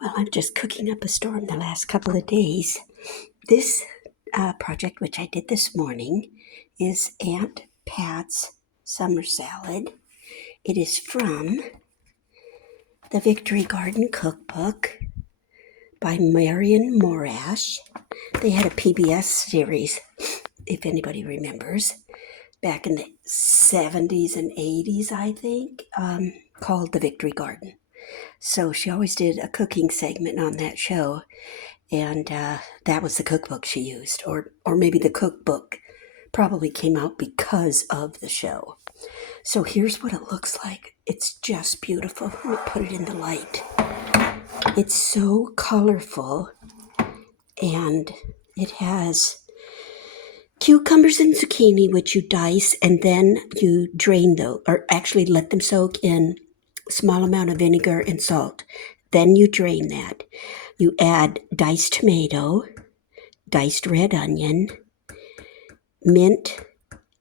Well, I'm just cooking up a storm the last couple of days. This project, which I did this morning, is Aunt Pat's summer salad. It is from the Victory Garden Cookbook by Marion Morash. They had a PBS series, if anybody remembers, back in the 70s and 80s, I think, called The Victory Garden. So she always did a cooking segment on that show. And that was the cookbook she used, or maybe the cookbook probably came out because of the show. So here's what it looks like. It's just beautiful. Let me put it in the light. It's so colorful, and it has cucumbers and zucchini, which you dice, and then you drain those, or actually let them soak in a small amount of vinegar and salt. Then you drain that. You add diced tomato, diced red onion, mint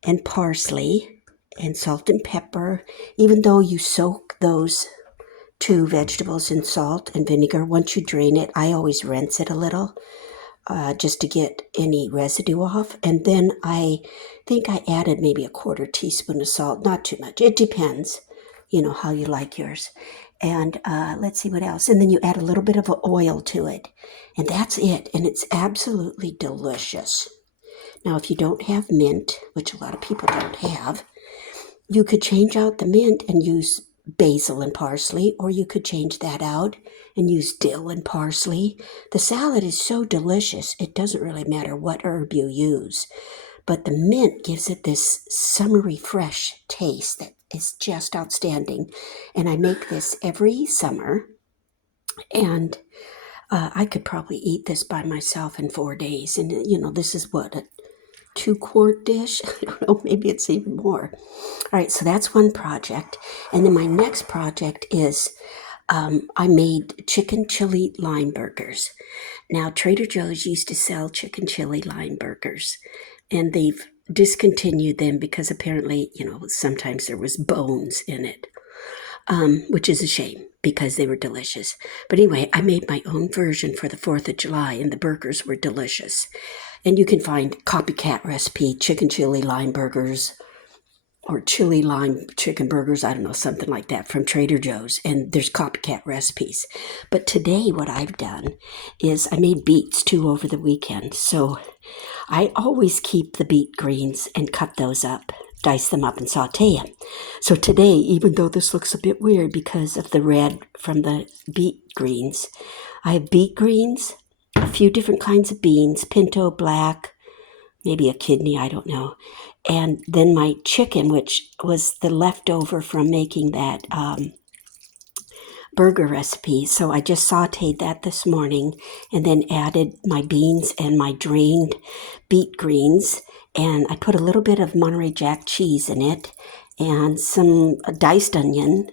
and parsley, and salt and pepper. Even though you soak those two vegetables in salt and vinegar, once you drain it, I always rinse it a little just to get any residue off. And then I think I added maybe a quarter teaspoon of salt, not too much. It depends, how you like yours. And let's see what else. And then you add a little bit of oil to it. And that's it. And it's absolutely delicious. Now, if you don't have mint, which a lot of people don't have, you could change out the mint and use basil and parsley, or you could change that out and use dill and parsley. The salad is so delicious, it doesn't really matter what herb you use. But the mint gives it this summery, fresh taste that is just outstanding. And I make this every summer. And I could probably eat this by myself in 4 days. And, this is what, a 2-quart dish? I don't know, maybe it's even more. All right, so that's one project. And then my next project is I made chicken chili lime burgers. Now, Trader Joe's used to sell chicken chili lime burgers, and they've discontinued them because apparently, sometimes there was bones in it, which is a shame because they were delicious. But anyway, I made my own version for the 4th of July, and the burgers were delicious. And you can find copycat recipe, chicken chili lime burgers, or chili lime chicken burgers, I don't know, something like that from Trader Joe's. And there's copycat recipes. But today what I've done is I made beets too over the weekend. So I always keep the beet greens and cut those up, dice them up and saute them. So today, even though this looks a bit weird because of the red from the beet greens, I have beet greens, a few different kinds of beans, pinto, black, maybe a kidney, I don't know. And then my chicken, which was the leftover from making that burger recipe. So I just sauteed that this morning and then added my beans and my drained beet greens. And I put a little bit of Monterey Jack cheese in it and some diced onion.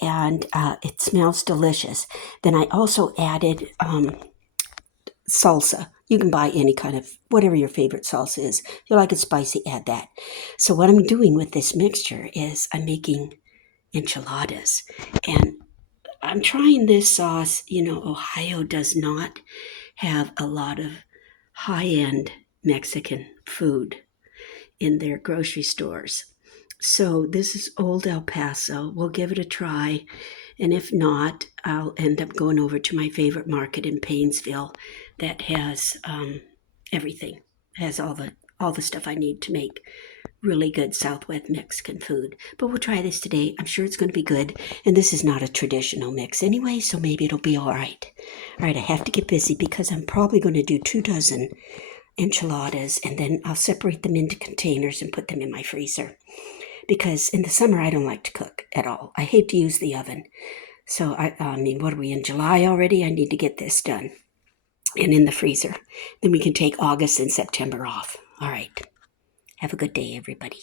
And it smells delicious. Then I also added salsa. You can buy any kind of, whatever your favorite salsa is. If you like it spicy, add that. So what I'm doing with this mixture is I'm making enchiladas. And I'm trying this sauce. Ohio does not have a lot of high-end Mexican food in their grocery stores. So this is Old El Paso. We'll give it a try. And if not, I'll end up going over to my favorite market in Painesville that has everything. It has all the stuff I need to make really good Southwest Mexican food. But we'll try this today. I'm sure it's going to be good. And this is not a traditional mix anyway, so maybe it'll be all right. All right, I have to get busy because I'm probably going to do 24 enchiladas, and then I'll separate them into containers and put them in my freezer. Because in the summer, I don't like to cook at all. I hate to use the oven. So, I mean, what are we in July already? I need to get this done and in the freezer. Then we can take August and September off. All right. Have a good day, everybody.